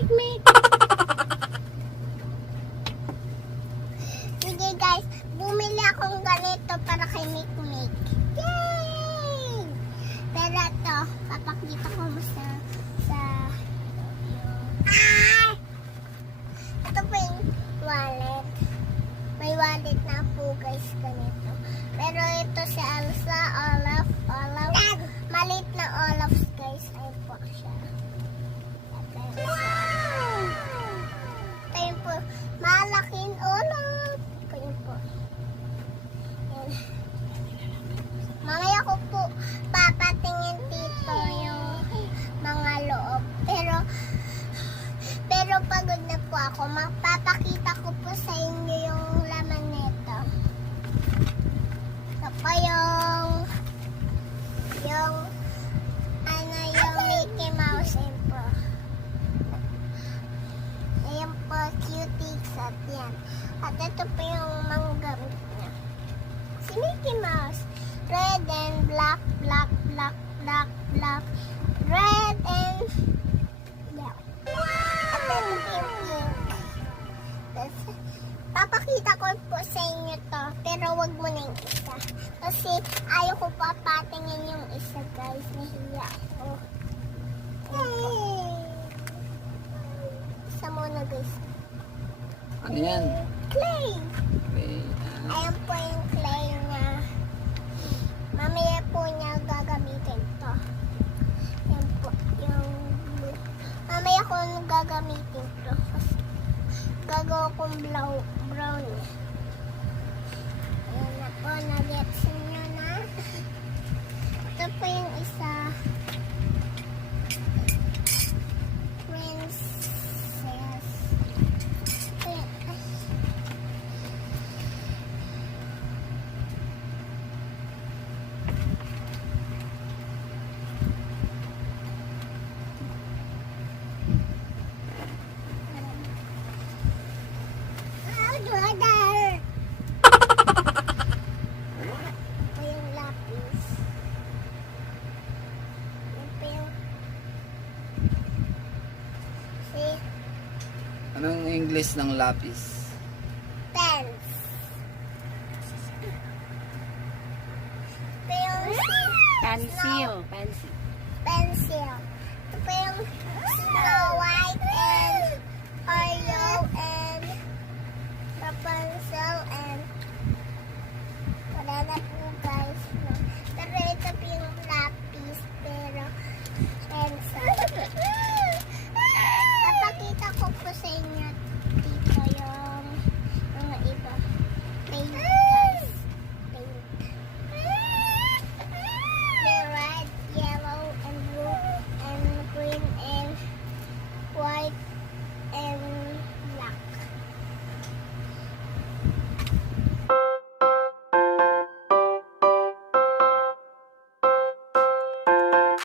Mikmik. Sige guys, bumili akong ganito para kay Mikmik. Yay! Pero ito, papakita ko mo sa ito po yung wallet. May wallet na po guys ganito. Pero ito si Elsa, Olaf. Maliit na Olaf guys. Ayun po siya. Wow! Ito yun po. Malaking Olaf. Ito yun po. Yan. Mamaya ko po papatingin dito yung mga loob. Pero pagod na po ako. Mapapakita ko po sa inyo yung laman nito. Ito po yung Mickey Mouse yun po. Ayan po, cutics at yan. At ito po yung mga gamit niya. Si Mickey Mouse. Red and black. Red and black. At ito po yung pink. Papakita ko po sa inyo to, pero wag mo na yung isa. Kasi ayaw ko papatingin yung isa guys. Nahiya ako. Isa muna guys. Ano yan? Clay! Okay. Ayan po yung clay niya. Mamaya po niya gagamitin to. Ayan po yung blue. Mamaya ko gagamitin to. Kasi gagawa kong brown. Ayan na po, na-gets nyo na. Ito po yung isa. Princess. Ito yung lapis. Ito yung Anong English ng lapis? pens. Ito yung Pencil. pencil. Ito pa yung Snow White and Oreo and Rapunzel and wala na po guys. No. Pero ito pa yung lapis pero pencil. Papakita ko po sa inyo dito yung mga iba. Paint guys. Paint. May red, yellow, and blue, and green, and white,